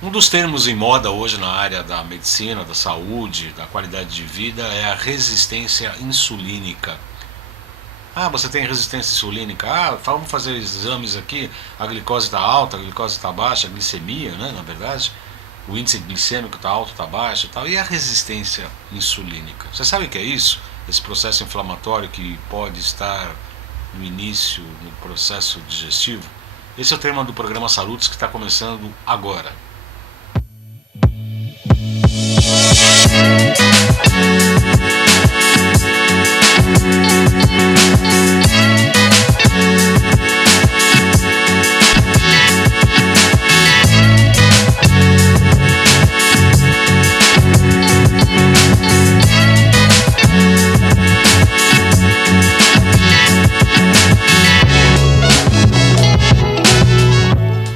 Um dos termos em moda hoje na área da medicina, da saúde, da qualidade de vida é a resistência insulínica. Ah, você tem resistência insulínica? Ah, vamos fazer exames aqui, a glicose está alta, a glicose está baixa, a glicemia, né, na verdade, o índice glicêmico está alto, está baixo e tal. E a resistência insulínica? Você sabe o que é isso? Esse processo inflamatório que pode estar no início, no processo digestivo? Esse é o tema do programa Salutos que está começando agora.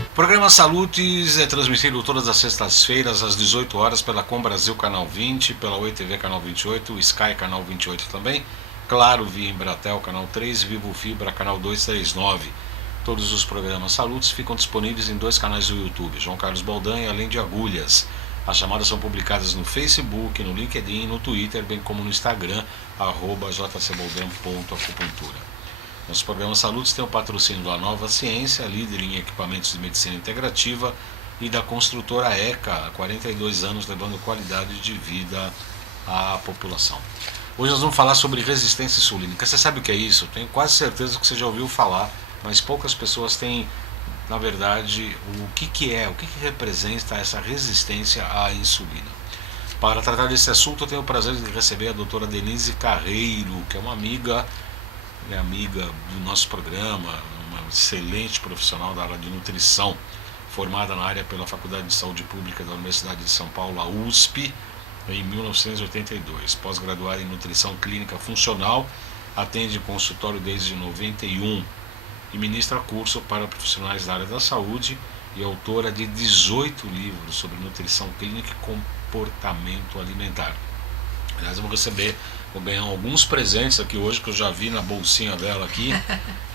O programa Salutes é transmitido todas as sextas-feiras às 18 horas pela Com Brasil Canal 20, pela Oi TV Canal 28, Sky Canal 28 também, Claro via Embratel Canal 3, Vivo Fibra Canal 239. Todos os programas Salutes ficam disponíveis em 2 canais do YouTube, João Carlos Baldan, além de Agulhas. As chamadas são publicadas no Facebook, no LinkedIn, no Twitter, bem como no Instagram, @jcbaldan.acupuntura. Nosso programa Saludos tem o patrocínio da Nova Ciência, líder em equipamentos de medicina integrativa, e da construtora ECA, há 42 anos, levando qualidade de vida à população. Hoje nós vamos falar sobre resistência insulínica. Você sabe o que é isso? Tenho quase certeza que você já ouviu falar, mas poucas pessoas têm, na verdade, o que representa essa resistência à insulina. Para tratar desse assunto, eu tenho o prazer de receber a doutora Denise Carreiro, que é uma amiga do nosso programa, uma excelente profissional da área de nutrição, formada na área pela Faculdade de Saúde Pública da Universidade de São Paulo, a USP, em 1982. Pós-graduada em Nutrição Clínica Funcional, atende consultório desde 91 e ministra curso para profissionais da área da saúde e autora de 18 livros sobre nutrição clínica e comportamento alimentar. Aliás, eu vou ganhar alguns presentes aqui hoje, que eu já vi na bolsinha dela aqui.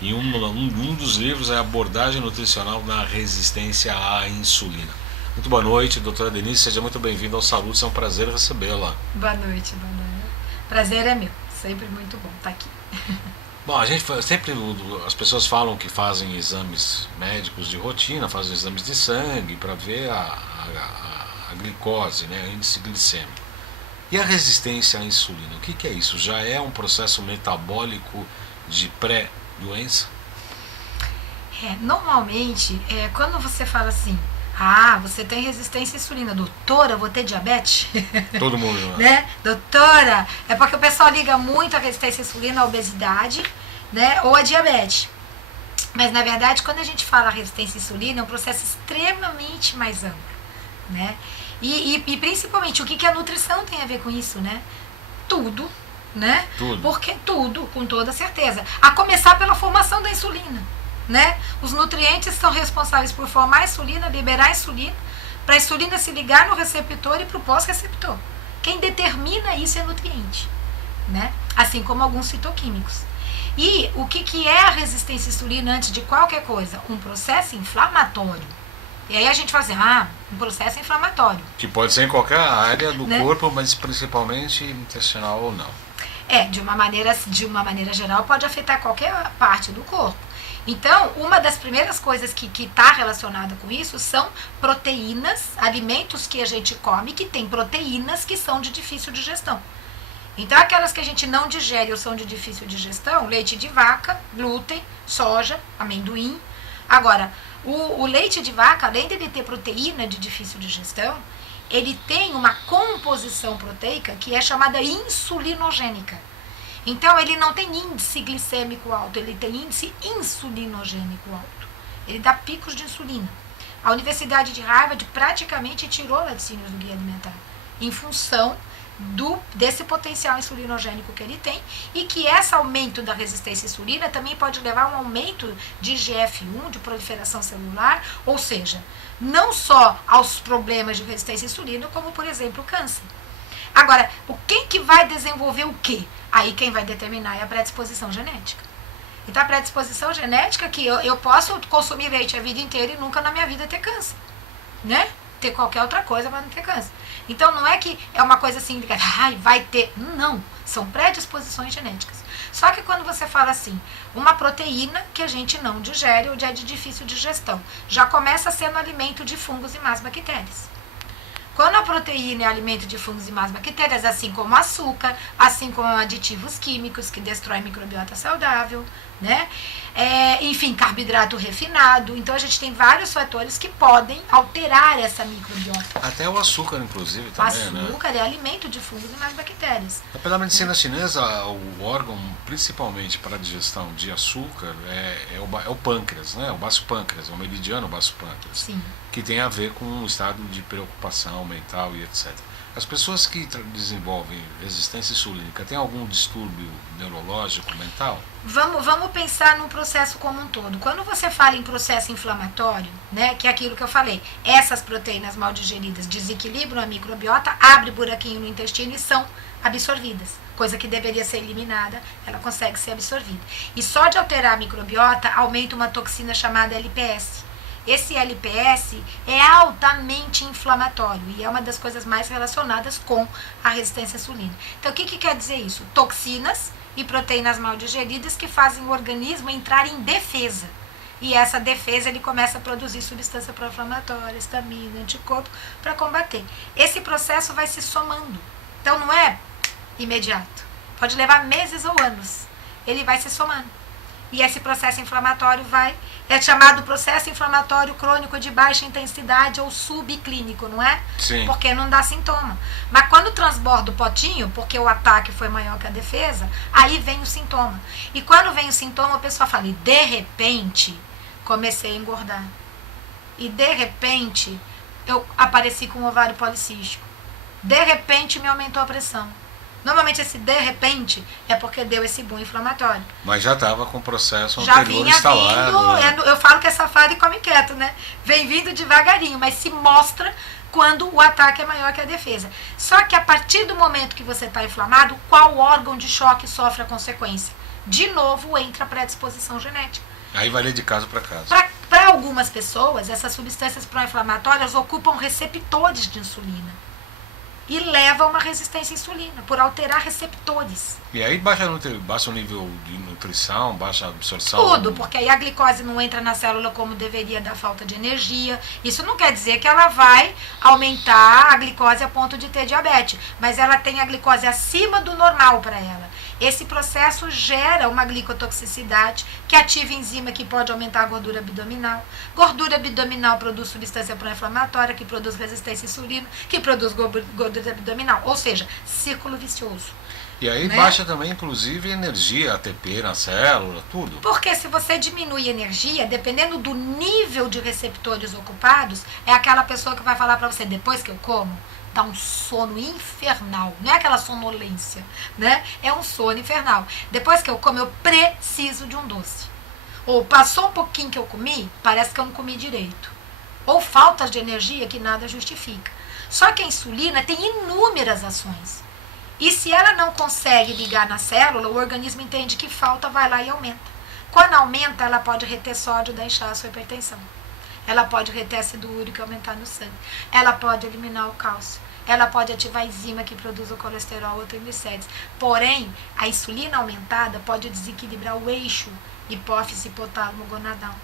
E um dos livros é Abordagem Nutricional na Resistência à Insulina. Muito boa noite, doutora Denise, seja muito bem-vinda ao Saludos, é um prazer recebê-la. Boa noite, Dona. Prazer é meu, sempre muito bom estar aqui. Bom, as pessoas falam que fazem exames médicos de rotina, fazem exames de sangue para ver a glicose, né, o índice glicêmico. E a resistência à insulina, o que é isso? Já é um processo metabólico de pré-doença? Normalmente, quando você fala assim, você tem resistência à insulina, doutora, eu vou ter diabetes? Todo mundo, né? Doutora, é porque o pessoal liga muito a resistência à insulina à obesidade, né? Ou à diabetes. Mas, na verdade, quando a gente fala resistência à insulina, é um processo extremamente mais amplo, né? E principalmente, o que a nutrição tem a ver com isso, né? Tudo, né? Tudo. Porque tudo, com toda certeza. A começar pela formação da insulina, né? Os nutrientes são responsáveis por formar a insulina, liberar a insulina, para a insulina se ligar no receptor e para o pós-receptor. Quem determina isso é nutriente, né? Assim como alguns fitoquímicos. E o que é a resistência à insulina antes de qualquer coisa? Um processo inflamatório. E aí a gente fala assim, um processo inflamatório. Que pode ser em qualquer área do corpo, mas principalmente intestinal ou não. De uma maneira geral, pode afetar qualquer parte do corpo. Então, uma das primeiras coisas que está relacionada com isso são proteínas, alimentos que a gente come que tem proteínas que são de difícil digestão. Então, aquelas que a gente não digere ou são de difícil digestão, leite de vaca, glúten, soja, amendoim. Agora, o leite de vaca, além de ele ter proteína de difícil digestão, ele tem uma composição proteica que é chamada insulinogênica. Então, ele não tem índice glicêmico alto, ele tem índice insulinogênico alto. Ele dá picos de insulina. A Universidade de Harvard praticamente tirou laticínios do guia alimentar, em função desse potencial insulinogênico que ele tem, e que esse aumento da resistência à insulina também pode levar a um aumento de IGF-1, de proliferação celular, ou seja, não só aos problemas de resistência à insulina, como, por exemplo, o câncer. Agora, quem que vai desenvolver o quê? Aí quem vai determinar é a predisposição genética. Então, a predisposição genética é que eu posso consumir leite a vida inteira e nunca na minha vida ter câncer, né? ter qualquer outra coisa, mas não ter câncer. Então não é que é uma coisa assim, vai ter. Não, são predisposições genéticas. Só que quando você fala assim, uma proteína que a gente não digere ou é de difícil digestão, já começa sendo alimento de fungos e más bactérias. Quando a proteína é alimento de fungos e más bactérias, assim como açúcar, assim como aditivos químicos que destroem a microbiota saudável, né? Enfim, carboidrato refinado. Então a gente tem vários fatores que podem alterar essa microbiota. Até o açúcar, inclusive, também, o açúcar é alimento de fungos e más bactérias. Pela medicina chinesa, o órgão, principalmente para a digestão de açúcar, é o pâncreas, né? O baço pâncreas, o meridiano baço pâncreas. Sim. Que tem a ver com um estado de preocupação mental e etc. As pessoas que desenvolvem resistência insulínica têm algum distúrbio neurológico, mental? Vamos pensar num processo como um todo. Quando você fala em processo inflamatório, né, que é aquilo que eu falei, essas proteínas mal digeridas desequilibram a microbiota, abre buraquinho no intestino e são absorvidas. Coisa que deveria ser eliminada, ela consegue ser absorvida. E só de alterar a microbiota, aumenta uma toxina chamada LPS. Esse LPS é altamente inflamatório e é uma das coisas mais relacionadas com a resistência insulina. Então, o que quer dizer isso? Toxinas e proteínas mal digeridas que fazem o organismo entrar em defesa. E essa defesa, ele começa a produzir substância pró-inflamatória, histamina, anticorpo, para combater. Esse processo vai se somando. Então, não é imediato. Pode levar meses ou anos. Ele vai se somando. E esse processo inflamatório é chamado processo inflamatório crônico de baixa intensidade ou subclínico, não é? Sim. Porque não dá sintoma. Mas quando transborda o potinho, porque o ataque foi maior que a defesa, aí vem o sintoma. E quando vem o sintoma, a pessoa fala, e de repente, comecei a engordar. E de repente, eu apareci com um ovário policístico. De repente, me aumentou a pressão. Normalmente esse de repente é porque deu esse boom inflamatório. Mas já estava com o processo já anterior instalado. Vindo, eu falo que é safado e come quieto, né? Vem vindo devagarinho, mas se mostra quando o ataque é maior que a defesa. Só que a partir do momento que você está inflamado, qual órgão de choque sofre a consequência? De novo entra a predisposição genética. Aí vai ler de caso para caso. Para algumas pessoas, essas substâncias pró-inflamatórias ocupam receptores de insulina. E leva a uma resistência à insulina, por alterar receptores. E aí baixa o nível de nutrição, baixa a absorção? Tudo, porque aí a glicose não entra na célula como deveria, da falta de energia. Isso não quer dizer que ela vai aumentar a glicose a ponto de ter diabetes, mas ela tem a glicose acima do normal para ela. Esse processo gera uma glicotoxicidade que ativa enzima que pode aumentar a gordura abdominal. Gordura abdominal produz substância pró-inflamatória, que produz resistência à insulina, que produz gordura abdominal. Ou seja, círculo vicioso. E aí baixa também, inclusive, energia, ATP na célula, tudo. Porque se você diminui energia, dependendo do nível de receptores ocupados, é aquela pessoa que vai falar para você, depois que eu como, dá um sono infernal. Não é aquela sonolência, né? É um sono infernal. Depois que eu como, eu preciso de um doce. Ou passou um pouquinho que eu comi, parece que eu não comi direito. Ou falta de energia que nada justifica. Só que a insulina tem inúmeras ações. E se ela não consegue ligar na célula, o organismo entende que falta, vai lá e aumenta. Quando aumenta, ela pode reter sódio, dar inchaço ou hipertensão. Ela pode reter ácido úrico e aumentar no sangue. Ela pode eliminar o cálcio. Ela pode ativar a enzima que produz o colesterol ou triglicérides. Porém, a insulina aumentada pode desequilibrar o eixo hipófise, hipotálamo, gonadal.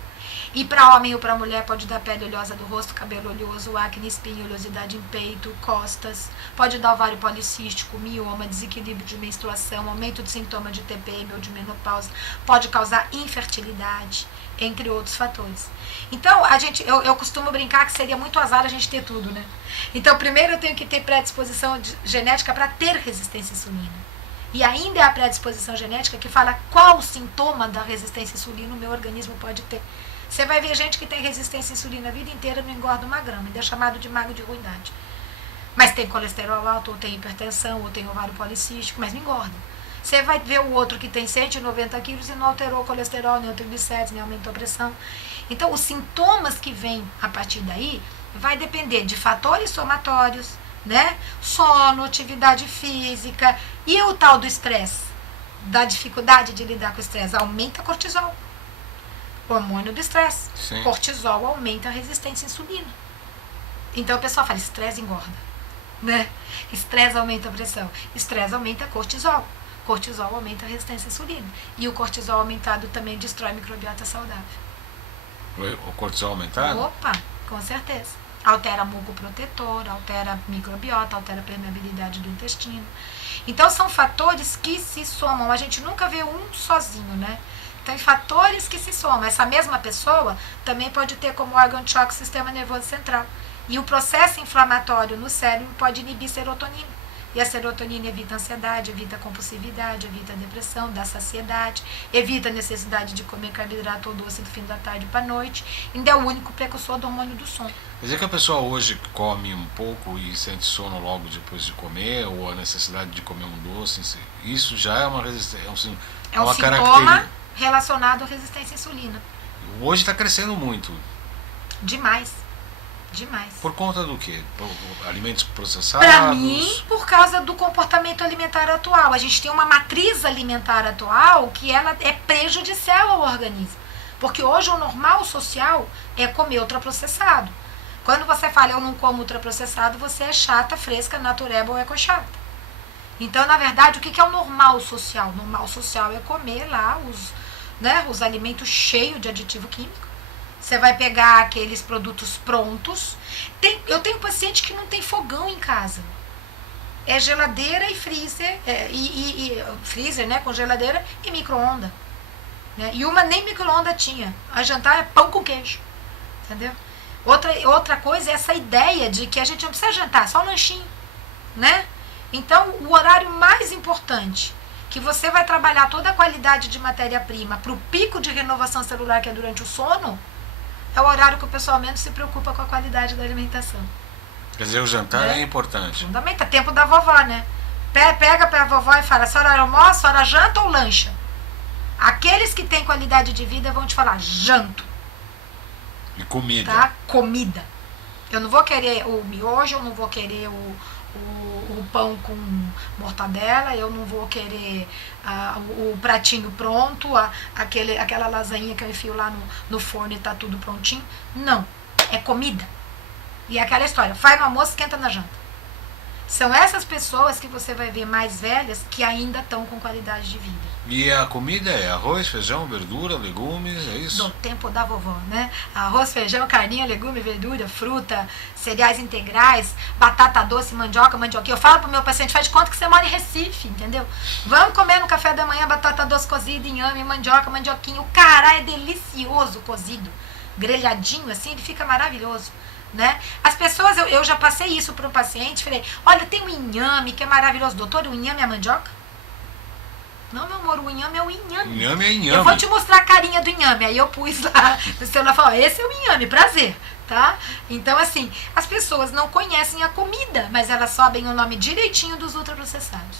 E para homem ou para mulher pode dar pele oleosa do rosto, cabelo oleoso, acne, espinha, oleosidade em peito, costas. Pode dar ovário policístico, mioma, desequilíbrio de menstruação, aumento de sintoma de TPM ou de menopausa. Pode causar infertilidade, entre outros fatores. Então, eu costumo brincar que seria muito azar a gente ter tudo, né? Então, primeiro eu tenho que ter predisposição genética para ter resistência à insulina. E ainda é a predisposição genética que fala qual sintoma da resistência à insulina o meu organismo pode ter. Você vai ver gente que tem resistência à insulina a vida inteira e não engorda uma grama, ainda é chamado de magro de ruindade. Mas tem colesterol alto, ou tem hipertensão, ou tem ovário policístico, mas não engorda. Você vai ver o outro que tem 190 quilos e não alterou o colesterol, nem o triglicérides, nem aumentou a pressão. Então, os sintomas que vêm a partir daí vai depender de fatores somatórios, né? Sono, atividade física e o tal do estresse, da dificuldade de lidar com o estresse, aumenta cortisol. Hormônio do estresse. Cortisol aumenta a resistência à insulina. Então o pessoal fala, estresse engorda, né? Estresse aumenta a pressão, estresse aumenta a cortisol. Cortisol aumenta a resistência à insulina. E o cortisol aumentado também destrói a microbiota saudável. O cortisol aumentado? Opa, com certeza. Altera mucoprotetor, altera a microbiota, altera a permeabilidade do intestino. Então são fatores que se somam. A gente nunca vê um sozinho, né? Tem fatores que se somam. Essa mesma pessoa também pode ter como órgão de choque o sistema nervoso central. E o processo inflamatório no cérebro pode inibir serotonina. E a serotonina evita a ansiedade, evita a compulsividade, evita a depressão, dá saciedade, evita a necessidade de comer carboidrato ou doce do fim da tarde para a noite. Ainda é o único precursor do hormônio do sono. Quer dizer que a pessoa hoje come um pouco e sente sono logo depois de comer, ou a necessidade de comer um doce, isso já é uma resistência, é um uma sintoma relacionado à resistência à insulina. Hoje está crescendo muito. Demais. Demais. Por conta do quê? Alimentos processados? Para mim, por causa do comportamento alimentar atual. A gente tem uma matriz alimentar atual que ela é prejudicial ao organismo. Porque hoje o normal social é comer ultraprocessado. Quando você fala eu não como ultraprocessado, você é chata, fresca, natureba ou ecochata. Então, na verdade, o que é o normal social? O normal social é comer lá os alimentos cheios de aditivo químico. Você vai pegar aqueles produtos prontos. Eu tenho paciente que não tem fogão em casa. É geladeira e freezer, freezer, né, com geladeira e micro-ondas. Né? E uma nem micro-ondas tinha. A jantar é pão com queijo. Entendeu? Outra coisa é essa ideia de que a gente não precisa jantar, só um lanchinho. Né? Então, o horário mais importante, que você vai trabalhar toda a qualidade de matéria-prima para o pico de renovação celular que é durante o sono, é o horário que o pessoal menos se preocupa com a qualidade da alimentação. Quer dizer, o jantar é importante. Fundamental, é tempo da vovó, né? Pega pra vovó e fala, a senhora almoça, a senhora janta ou lancha? Aqueles que têm qualidade de vida vão te falar, janto. E comida. Tá? Comida. Eu não vou querer o miojo, eu não vou querer o pão com mortadela, eu não vou querer o pratinho pronto, aquela lasanha que eu enfio lá no forno e tá tudo prontinho. Não, é comida. E é aquela história, faz no almoço, esquenta na janta. São essas pessoas que você vai ver mais velhas que ainda estão com qualidade de vida. E a comida é arroz, feijão, verdura, legumes, é isso? Do tempo da vovó, né? Arroz, feijão, carninha, legume, verdura, fruta, cereais integrais, batata doce, mandioquinha. Eu falo pro meu paciente, faz de conta que você mora em Recife, entendeu? Vamos comer no café da manhã batata doce cozida, inhame, mandioquinha. O cará é delicioso cozido, grelhadinho assim, ele fica maravilhoso. Né? As pessoas, eu já passei isso para um paciente, falei, olha, tem um inhame que é maravilhoso. Doutor, o inhame é a mandioca? Não, meu amor, o inhame é o inhame. Inhame é inhame. Eu vou te mostrar a carinha do inhame. Aí eu pus lá no celular e falei, esse é o inhame, prazer, tá? Então, assim, as pessoas não conhecem a comida, mas elas sabem o nome direitinho dos ultraprocessados.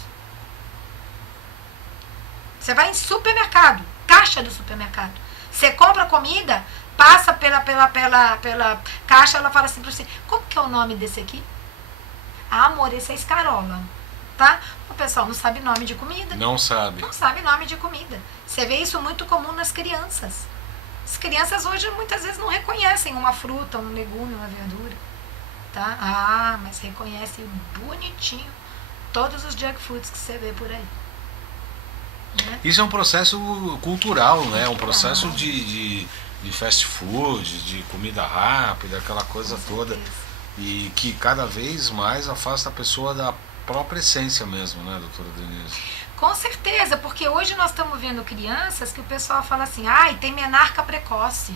Você vai em supermercado, caixa do supermercado. Você compra comida, passa pela caixa, ela fala assim pra você, como que é o nome desse aqui? Ah, amor, esse é escarola, tá? O pessoal não sabe nome de comida. Não sabe. Não sabe nome de comida. Você vê isso muito comum nas crianças. As crianças hoje muitas vezes não reconhecem uma fruta, um legume, uma verdura, tá? Ah, mas reconhece bonitinho todos os junk foods que você vê por aí. Né? Isso é um processo cultural, né? Um processo de fast food, de comida rápida, aquela coisa toda. E que cada vez mais afasta a pessoa da própria essência mesmo, né, doutora Denise? Com certeza, porque hoje nós estamos vendo crianças que o pessoal fala assim, ai, tem menarca precoce.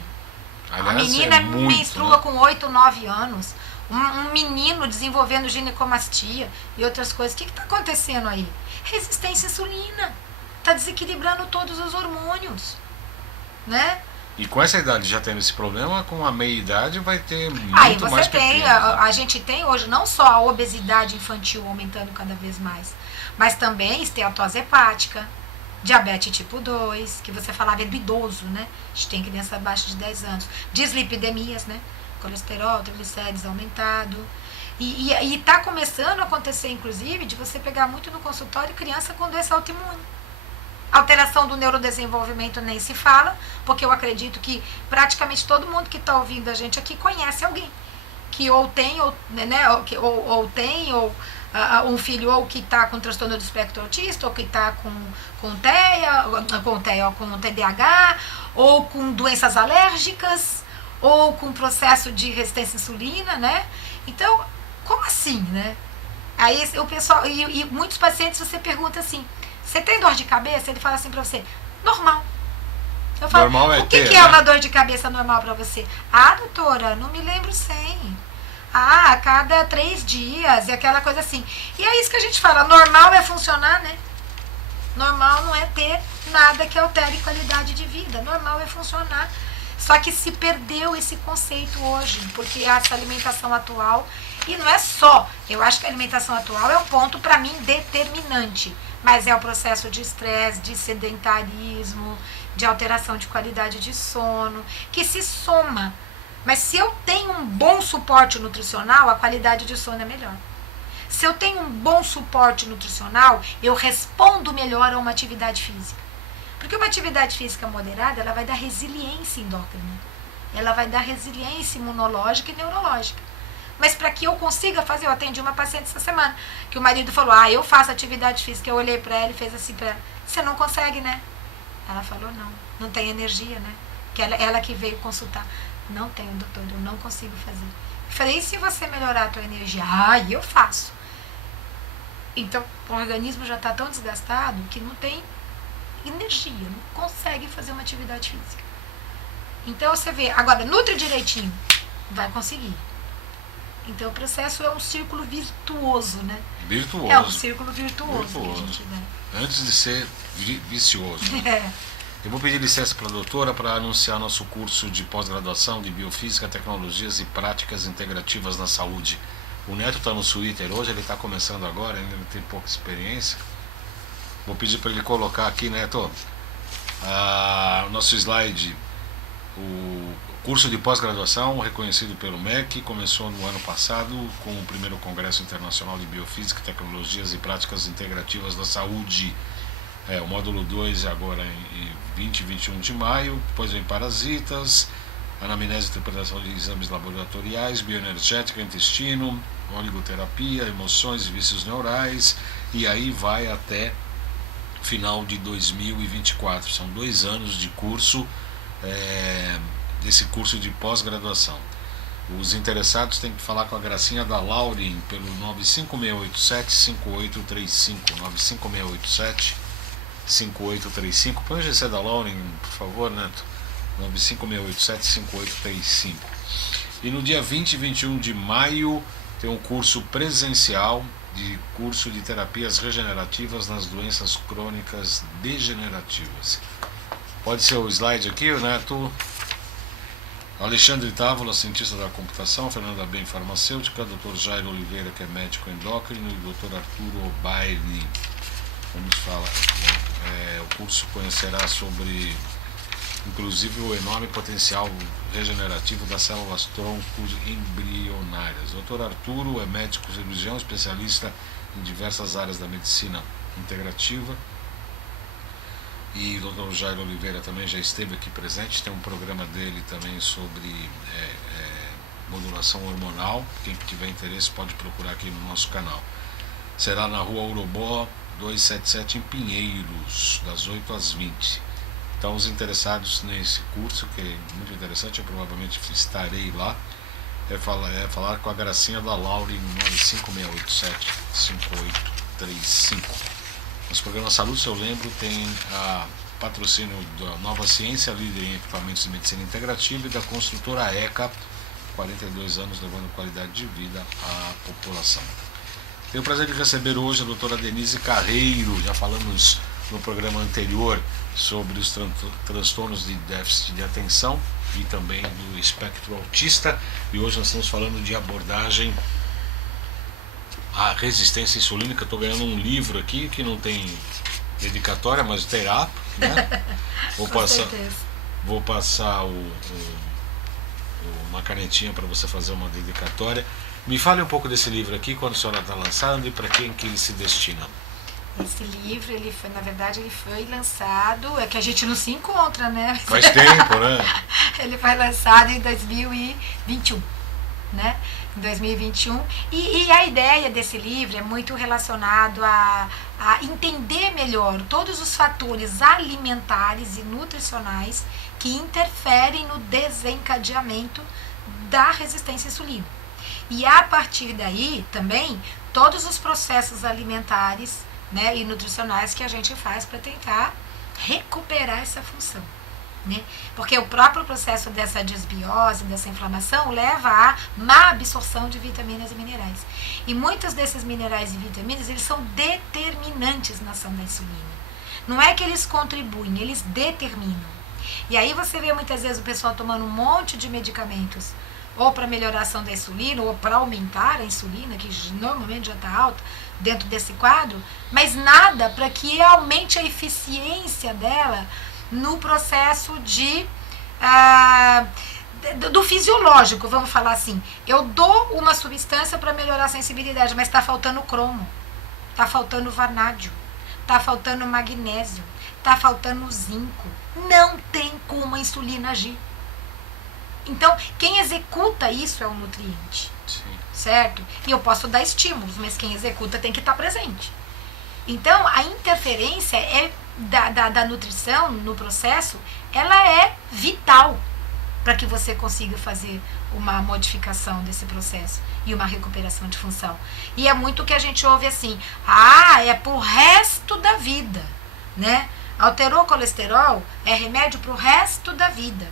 Aliás, a menina menstrua, né, com 8, 9 anos. Um menino desenvolvendo ginecomastia e outras coisas. O que está acontecendo aí? Resistência à insulina. Está desequilibrando todos os hormônios, né? E com essa idade já tendo esse problema, com a meia idade vai ter muito aí você mais tem, pequeno, a gente tem hoje não só a obesidade infantil aumentando cada vez mais, mas também esteatose hepática, diabetes tipo 2, que você falava é do idoso, né? A gente tem criança abaixo de 10 anos. Dislipidemias, né? Colesterol, triglicérides aumentado. E está começando a acontecer, inclusive, de você pegar muito no consultório criança com doença autoimune. Alteração do neurodesenvolvimento nem se fala, porque eu acredito que praticamente todo mundo que está ouvindo a gente aqui conhece alguém que ou tem, um filho ou que está com transtorno do espectro autista, ou que está com TEA, com TDAH, ou com doenças alérgicas, ou com processo de resistência à insulina, né? Então, como assim, né? Aí o pessoal, e muitos pacientes você pergunta assim, você tem dor de cabeça? Ele fala assim pra você, normal. Eu falo, normal é o que ter, é né? uma dor de cabeça normal pra você? Ah, doutora, não me lembro sem. Ah, a cada 3 dias, e aquela coisa assim. E é isso que a gente fala, normal é funcionar, né? Normal não é ter nada que altere qualidade de vida. Normal é funcionar. Só que se perdeu esse conceito hoje, porque essa alimentação atual, e não é só, eu acho que a alimentação atual é um ponto, para mim, determinante, mas é o processo de estresse, de sedentarismo, de alteração de qualidade de sono, que se soma. Mas se eu tenho um bom suporte nutricional, a qualidade de sono é melhor. Se eu tenho um bom suporte nutricional, eu respondo melhor a uma atividade física. Porque uma atividade física moderada, ela vai dar resiliência endócrina. Ela vai dar resiliência imunológica e neurológica. Mas para que eu consiga fazer, eu atendi uma paciente essa semana, que o marido falou, eu faço atividade física. Eu olhei para ela e fez assim para ela, você não consegue, né? Ela falou, não tem energia, né? Que ela que veio consultar. Não tenho, doutor, eu não consigo fazer. Eu falei, e se você melhorar a tua energia? Eu faço. Então, o organismo já está tão desgastado que não tem energia, não consegue fazer uma atividade física. Então, você vê, agora, nutre direitinho, vai conseguir. Então, o processo é um círculo virtuoso, né? Virtuoso. É um círculo virtuoso. Que a gente dá. Antes de ser vicioso. Eu vou pedir licença para a doutora para anunciar nosso curso de pós-graduação de Biofísica, Tecnologias e Práticas Integrativas na Saúde. O Neto está no Twitter hoje, ele está começando agora, ainda não tem pouca experiência. Vou pedir para ele colocar aqui, Neto, o nosso slide. O curso de pós-graduação reconhecido pelo MEC começou no ano passado com o primeiro Congresso Internacional de Biofísica, Tecnologias e Práticas Integrativas da Saúde. O módulo 2 agora em 20 e 21 de maio, depois vem parasitas, anamnese e interpretação de exames laboratoriais, bioenergética, intestino, oligoterapia, emoções e vícios neurais, e aí vai até final de 2024. São 2 anos de curso, desse curso de pós-graduação. Os interessados têm que falar com a Gracinha da Laurin pelo 95687-5835, 95687-5835. Põe o GC da Laurin, por favor, Neto. 95687-5835. E no dia 20 e 21 de maio tem um curso presencial de curso de terapias regenerativas nas doenças crônicas degenerativas. Pode ser o slide aqui, Neto? Alexandre Távola, cientista da computação, Fernanda Ben, farmacêutica, Dr. Jairo Oliveira, que é médico endócrino, e Dr. Arturo Obaile. Vamos falar. O curso conhecerá sobre, inclusive, o enorme potencial regenerativo das células tronco embrionárias. Dr. Arturo é médico cirurgião, especialista em diversas áreas da medicina integrativa. E o Dr. Jairo Oliveira também já esteve aqui presente, tem um programa dele também sobre modulação hormonal. Quem tiver interesse pode procurar aqui no nosso canal. Será na Rua Urubó 277 em Pinheiros, das 8 às 20. Então, os interessados nesse curso, que é muito interessante, eu provavelmente estarei lá, falar com a Gracinha da Laurin no 95687-5835. Nos programas Saúde, se eu lembro, tem a patrocínio da Nova Ciência, líder em equipamentos de medicina integrativa, e da construtora ECA, 42 anos levando qualidade de vida à população. Tenho o prazer de receber hoje a doutora Denise Carreiro. Já falamos no programa anterior sobre os transtornos de déficit de atenção e também do espectro autista, e hoje nós estamos falando de abordagem à resistência insulínica. Estou ganhando um livro aqui que não tem dedicatória, mas terá, né? Vou passar uma canetinha para você fazer uma dedicatória. Me fale um pouco desse livro aqui, quando a senhora está lançando e para quem que ele se destina. Esse livro, na verdade, ele foi lançado, é que a gente não se encontra, né? Faz tempo, né? Ele foi lançado em 2021. né, em 2021. E a ideia desse livro é muito relacionado a entender melhor todos os fatores alimentares e nutricionais que interferem no desencadeamento da resistência à insulina. E a partir daí, também, todos os processos alimentares, né, e nutricionais que a gente faz para tentar recuperar essa função. Né? Porque o próprio processo dessa desbiose, dessa inflamação, leva à má absorção de vitaminas e minerais. E muitos desses minerais e vitaminas, eles são determinantes na ação da insulina. Não é que eles contribuem, eles determinam. E aí você vê muitas vezes o pessoal tomando um monte de medicamentos, ou para melhorar a ação da insulina, ou para aumentar a insulina, que normalmente já está alta dentro desse quadro, mas nada para que aumente a eficiência dela no processo do fisiológico, vamos falar assim. Eu dou uma substância para melhorar a sensibilidade, mas está faltando cromo, está faltando vanádio, está faltando magnésio, está faltando zinco. Não tem como a insulina agir. Então, quem executa isso é o nutriente. Sim. Certo? E eu posso dar estímulos, mas quem executa tem que estar presente. Então, a interferência da nutrição no processo, ela é vital para que você consiga fazer uma modificação desse processo e uma recuperação de função. E é muito que a gente ouve assim, é pro resto da vida, né? Alterou o colesterol, é remédio pro resto da vida.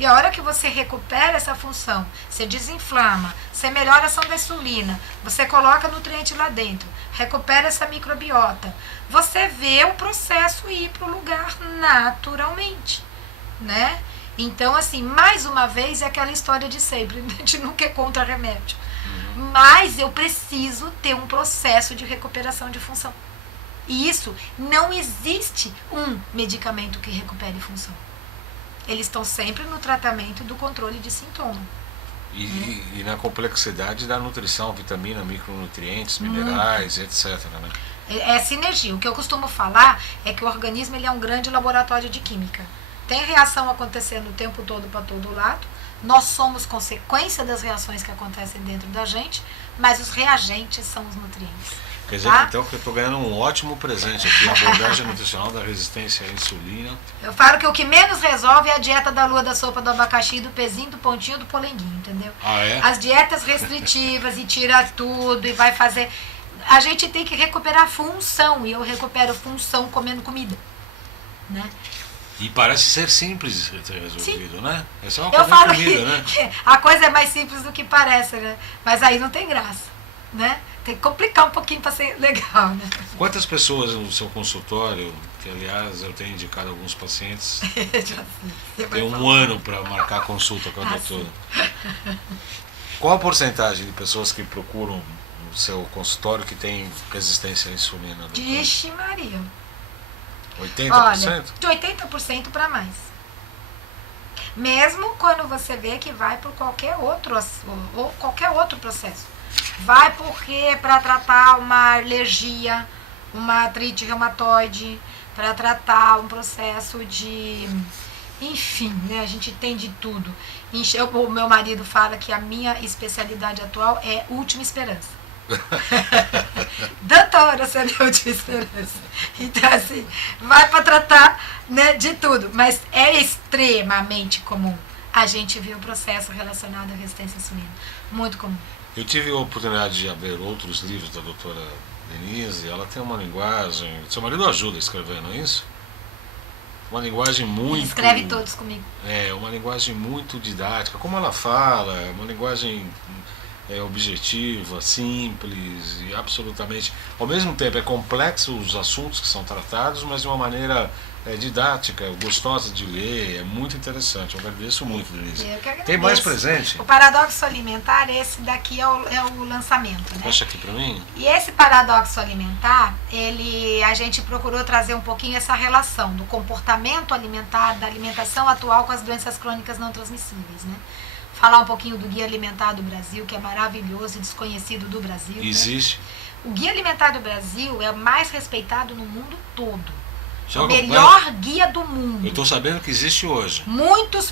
E a hora que você recupera essa função, você desinflama, você melhora a ação da insulina, você coloca nutriente lá dentro, recupera essa microbiota, você vê o processo ir para o lugar naturalmente, né? Então, assim, mais uma vez é aquela história de sempre, a gente nunca é contra remédio, mas eu preciso ter um processo de recuperação de função. E isso, não existe um medicamento que recupere função. Eles estão sempre no tratamento do controle de sintoma. E na complexidade da nutrição, vitamina, micronutrientes, minerais, etc. Né? É sinergia. O que eu costumo falar é que o organismo ele é um grande laboratório de química. Tem reação acontecendo o tempo todo para todo lado. Nós somos consequência das reações que acontecem dentro da gente, mas os reagentes são os nutrientes. Quer dizer, tá? Então, que eu estou ganhando um ótimo presente aqui, a abordagem nutricional da resistência à insulina. Eu falo que o que menos resolve é a dieta da lua, da sopa, do abacaxi, do pezinho, do pontinho, do polenguinho, entendeu? Ah, é? As dietas restritivas e tira tudo e vai fazer... A gente tem que recuperar função, e eu recupero função comendo comida, né? E parece ser simples de ser resolvido, sim, né? É só eu falo comida, né? Que a coisa é mais simples do que parece, né? Mas aí não tem graça, né? Tem que complicar um pouquinho para ser legal, né? Quantas pessoas no seu consultório, que aliás eu tenho indicado alguns pacientes, tem um ano para marcar consulta com a doutora. Qual a porcentagem de pessoas que procuram o seu consultório que tem resistência à insulina? Doutora? Vixe Maria. 80%? Olha, de 80% para mais. Mesmo quando você vê que vai por qualquer outro processo. Vai porque para tratar uma alergia, uma artrite reumatoide, para tratar um processo de... Enfim, né, a gente tem de tudo. O meu marido fala que a minha especialidade atual é última esperança. Doutora, você é a última esperança. Então, assim, vai para tratar, né, de tudo. Mas é extremamente comum a gente ver o processo relacionado à resistência à insulina. Muito comum. Eu tive a oportunidade de ver outros livros da doutora Denise. Ela tem uma linguagem... Seu marido ajuda a escrever, não é isso? Uma linguagem muito... Ele escreve todos comigo. É, uma linguagem muito didática. Como ela fala, é uma linguagem objetiva, simples e absolutamente... Ao mesmo tempo, é complexo os assuntos que são tratados, mas de uma maneira didática, gostosa de ler, é muito interessante. Eu agradeço muito, Denise. Tem mais presente? O paradoxo alimentar, esse daqui é o lançamento, né? Deixa aqui para mim. E esse paradoxo alimentar, a gente procurou trazer um pouquinho essa relação do comportamento alimentar, da alimentação atual com as doenças crônicas não transmissíveis, né? Falar um pouquinho do Guia Alimentar do Brasil, que é maravilhoso e desconhecido do Brasil. Existe. Né? O Guia Alimentar do Brasil é o mais respeitado no mundo todo. O melhor guia do mundo. Eu estou sabendo que existe hoje. Muitos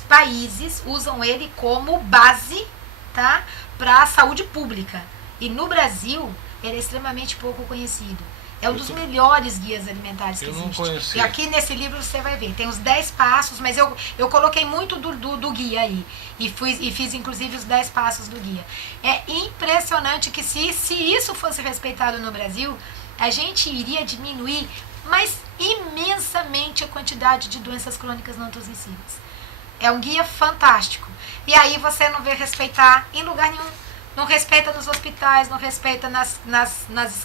países usam ele como base, tá, para a saúde pública. E no Brasil, ele é extremamente pouco conhecido. É um dos melhores guias alimentares que existe. Eu não conheci. E aqui nesse livro você vai ver. Tem os 10 passos, mas eu coloquei muito do guia aí. E fiz inclusive os 10 passos do guia. É impressionante que se isso fosse respeitado no Brasil, a gente iria diminuir, mas imensamente, a quantidade de doenças crônicas não transmissíveis. É um guia fantástico. E aí você não vê respeitar em lugar nenhum. Não respeita nos hospitais, não respeita nas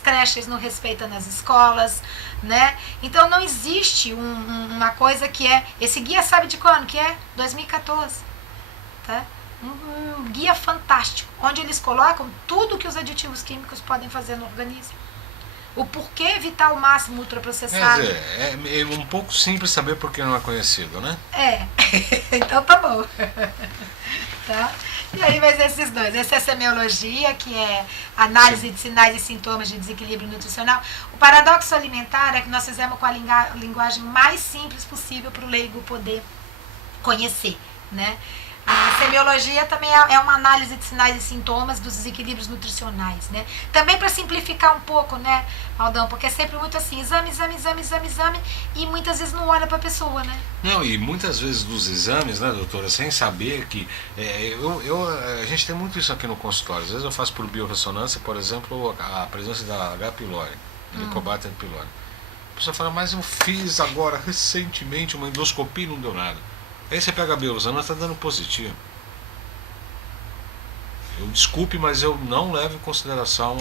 creches, não respeita nas escolas, né? Então não existe uma coisa que é... Esse guia sabe de quando? Que é 2014, tá? Um guia fantástico, onde eles colocam tudo que os aditivos químicos podem fazer no organismo. O porquê evitar ao máximo ultraprocessado. É um pouco simples saber porque não é conhecido, né? Então tá bom. Tá? E aí vai ser esses dois. Essa é a semiologia, que é análise de sinais e sintomas de desequilíbrio nutricional. O paradoxo alimentar é que nós fizemos com a linguagem mais simples possível para o leigo poder conhecer, né? A semiologia também é uma análise de sinais e sintomas dos desequilíbrios nutricionais, né? Também para simplificar um pouco, né, Aldão? Porque é sempre muito assim, exame, e muitas vezes não olha para a pessoa, né? Não, e muitas vezes dos exames, né, doutora, sem saber que... a gente tem muito isso aqui no consultório. Às vezes eu faço por biorressonância, por exemplo, a presença da H. pylori, Helicobacter pylori. A pessoa fala, mas eu fiz agora, recentemente, uma endoscopia e não deu nada. Aí você pega a biorressonância, está dando positivo. Desculpe, mas eu não levo em consideração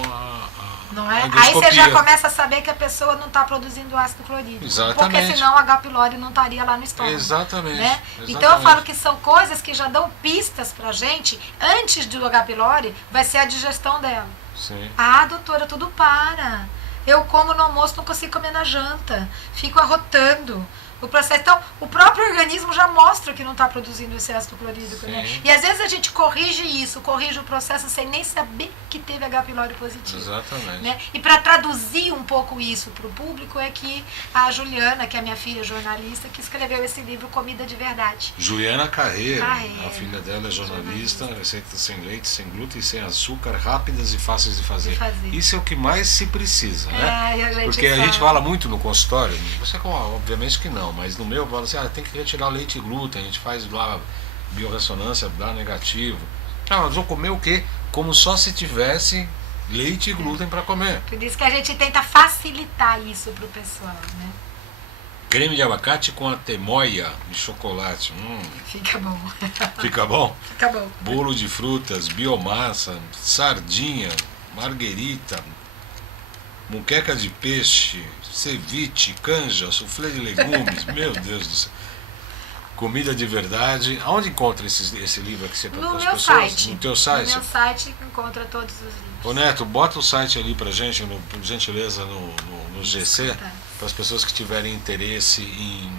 não é? a endoscopia. Aí você já começa a saber que a pessoa não está produzindo ácido clorídrico. Exatamente. Porque senão a H. pylori não estaria lá no estômago. Exatamente. Né? Exatamente. Então eu falo que são coisas que já dão pistas pra gente. Antes do H. pylori, vai ser a digestão dela. Sim. Ah, doutora, tudo para. Eu como no almoço, não consigo comer na janta. Fico arrotando. O processo. Então, o próprio organismo já mostra que não está produzindo esse ácido clorídrico, né? E às vezes a gente corrige o processo sem nem saber que teve H. pylori positivo. Exatamente. Né? E para traduzir um pouco isso para o público é que a Juliana, que é minha filha jornalista, que escreveu esse livro Comida de Verdade. Juliana Carreiro, a filha dela é jornalista, receitas sem leite, sem glúten e sem açúcar, rápidas e fáceis de fazer. Isso é o que mais se precisa, né? Porque a gente fala muito no consultório, você obviamente que não, mas no meu fala assim, tem que retirar leite e glúten, a gente faz lá biorressonância, dá negativo. Nós vamos comer o quê? Como só se tivesse leite e glúten para comer. Por isso que a gente tenta facilitar isso pro pessoal, né? Creme de abacate com atemoia de chocolate. Fica bom. Fica bom? Fica bom. Bolo de frutas, biomassa, sardinha, marguerita, muqueca de peixe, ceviche, canja, soufflé de legumes. Meu Deus do céu. Comida de verdade. Aonde encontra esse livro aqui? No meu site. No teu site? No meu site encontra todos os livros. Ô Neto, bota o site ali pra gente, por gentileza, no GC, para as pessoas que tiverem interesse em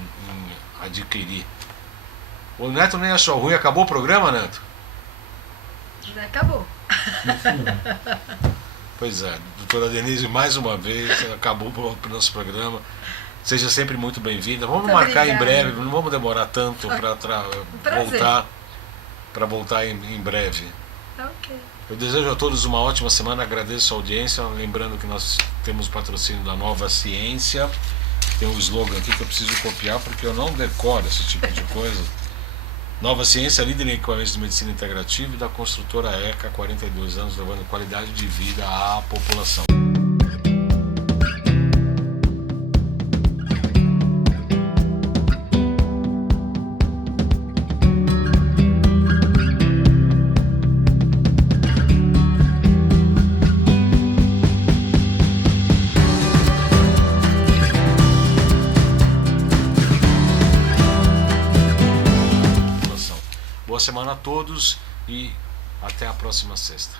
adquirir. O Neto nem achou ruim. Acabou o programa, Neto? Já acabou. Pois é, doutora Denise, mais uma vez, acabou o nosso programa. Seja sempre muito bem-vinda. Vamos muito marcar obrigada. Em breve, não vamos demorar tanto para voltar em breve. Ok. Eu desejo a todos uma ótima semana, agradeço a audiência, lembrando que nós temos patrocínio da Nova Ciência. Tem um slogan aqui que eu preciso copiar porque eu não decoro esse tipo de coisa. Nova Ciência, líder em equipamentos de medicina integrativa, e da construtora ECA, 42 anos, levando qualidade de vida à população. Boa semana a todos e até a próxima sexta.